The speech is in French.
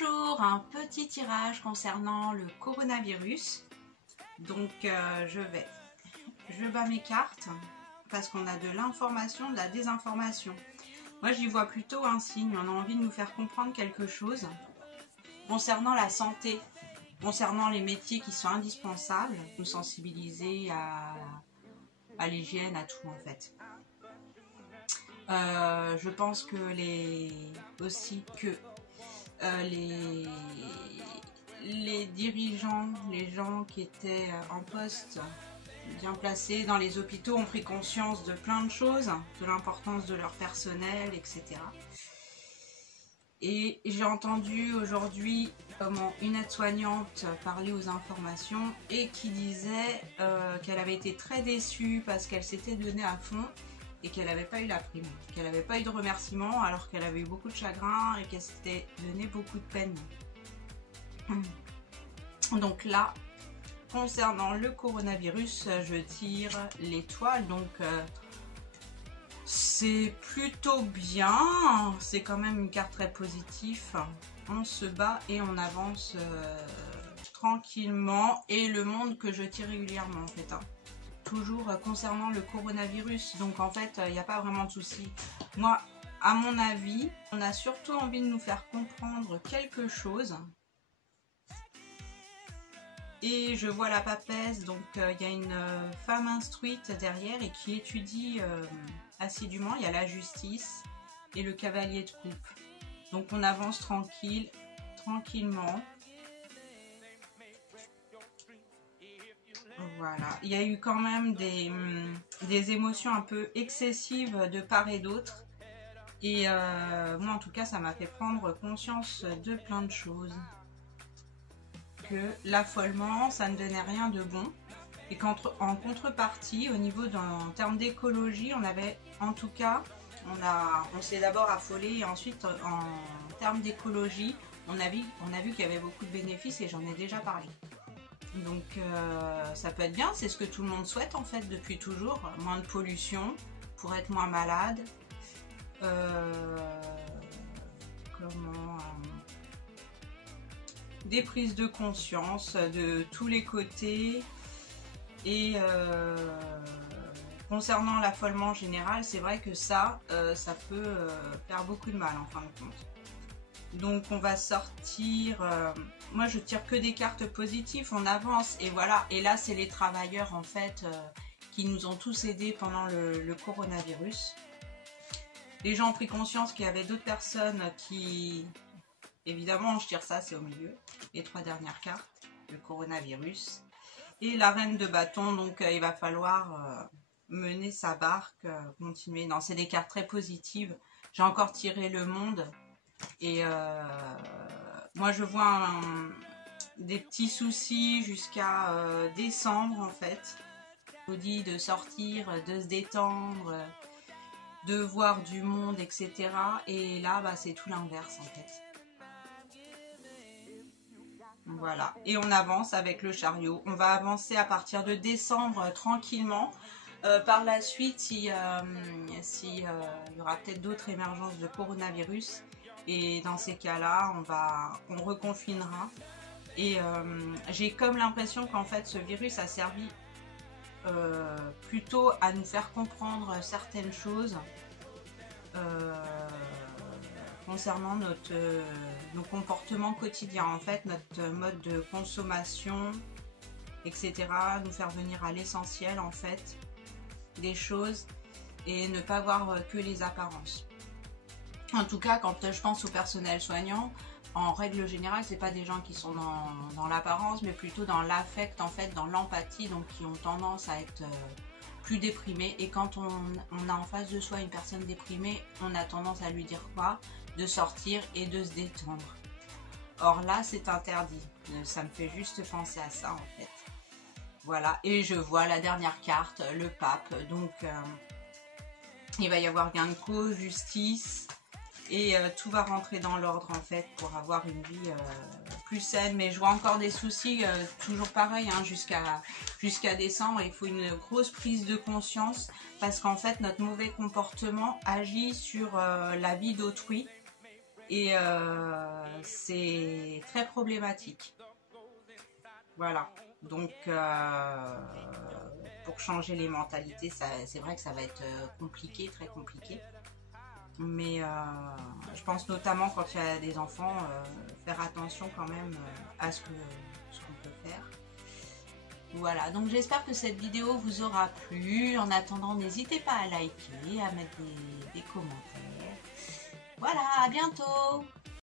Bonjour, un petit tirage concernant le coronavirus. Donc je bats mes cartes parce qu'on a de l'information, de la désinformation. Moi j'y vois plutôt un signe, on a envie de nous faire comprendre quelque chose concernant la santé, concernant les métiers qui sont indispensables, nous sensibiliser à l'hygiène, à tout en fait. Je pense que les dirigeants, les gens qui étaient en poste bien placés dans les hôpitaux ont pris conscience de plein de choses, de l'importance de leur personnel, etc. Et j'ai entendu aujourd'hui comment une aide-soignante parlait aux informations et qui disait qu'elle avait été très déçue parce qu'elle s'était donnée à fond et qu'elle n'avait pas eu la prime, qu'elle n'avait pas eu de remerciement alors qu'elle avait eu beaucoup de chagrin et qu'elle s'était donné beaucoup de peine. Donc là, concernant le coronavirus, je tire l'étoile, donc c'est plutôt bien, c'est quand même une carte très positive. On se bat et on avance tranquillement, et le monde que je tire régulièrement en fait. Toujours concernant le coronavirus, donc en fait il n'y a pas vraiment de souci. Moi, à mon avis, on a surtout envie de nous faire comprendre quelque chose. Et je vois la papesse, donc il y a une femme instruite derrière et qui étudie assidûment. Il y a la justice et le cavalier de coupe. Donc on avance tranquillement. Voilà, il y a eu quand même des émotions un peu excessives de part et d'autre. Et moi en tout cas ça m'a fait prendre conscience de plein de choses. Que l'affolement ça ne donnait rien de bon. Et qu'en contrepartie, au niveau en termes d'écologie, on avait en tout cas, on s'est d'abord affolé et ensuite en termes d'écologie, on a vu qu'il y avait beaucoup de bénéfices et j'en ai déjà parlé. Donc ça peut être bien, c'est ce que tout le monde souhaite en fait depuis toujours, moins de pollution pour être moins malade, des prises de conscience de tous les côtés. Et concernant l'affolement général, c'est vrai que ça peut faire beaucoup de mal en fin de compte. Donc on va sortir, moi je tire que des cartes positives, on avance et voilà. Et là c'est les travailleurs en fait qui nous ont tous aidés pendant le coronavirus. Les gens ont pris conscience qu'il y avait d'autres personnes qui, évidemment je tire ça, c'est au milieu, les trois dernières cartes, le coronavirus. Et la reine de bâton, donc il va falloir mener sa barque, continuer. Non, c'est des cartes très positives. J'ai encore tiré le monde. Et moi, je vois des petits soucis jusqu'à décembre, en fait. On dit de sortir, de se détendre, de voir du monde, etc. Et là, bah, c'est tout l'inverse, en fait. Voilà, et on avance avec le chariot. On va avancer à partir de décembre tranquillement. Par la suite, s'il y aura peut-être d'autres émergences de coronavirus, et dans ces cas-là, on reconfinera. Et j'ai comme l'impression qu'en fait, ce virus a servi plutôt à nous faire comprendre certaines choses. Concernant nos comportements quotidiens, en fait, notre mode de consommation, etc. Nous faire venir à l'essentiel, en fait, des choses et ne pas voir que les apparences. En tout cas, quand je pense au personnel soignant, en règle générale, c'est pas des gens qui sont dans l'apparence, mais plutôt dans l'affect, en fait, dans l'empathie, donc qui ont tendance à être plus déprimés. Et quand on a en face de soi une personne déprimée, on a tendance à lui dire quoi ? De sortir et de se détendre. Or là, c'est interdit. Ça me fait juste penser à ça, en fait. Voilà, et je vois la dernière carte, le pape. Donc, il va y avoir gain de cause, justice, et tout va rentrer dans l'ordre, en fait, pour avoir une vie plus saine. Mais je vois encore des soucis, toujours pareil, hein, jusqu'à décembre. Il faut une grosse prise de conscience, parce qu'en fait, notre mauvais comportement agit sur la vie d'autrui. Et c'est très problématique. Voilà. Donc, pour changer les mentalités, c'est vrai que ça va être compliqué, très compliqué. Mais je pense notamment quand il y a des enfants, faire attention quand même à ce qu'on peut faire. Voilà, donc j'espère que cette vidéo vous aura plu. En attendant, n'hésitez pas à liker, à mettre des commentaires. Voilà, à bientôt!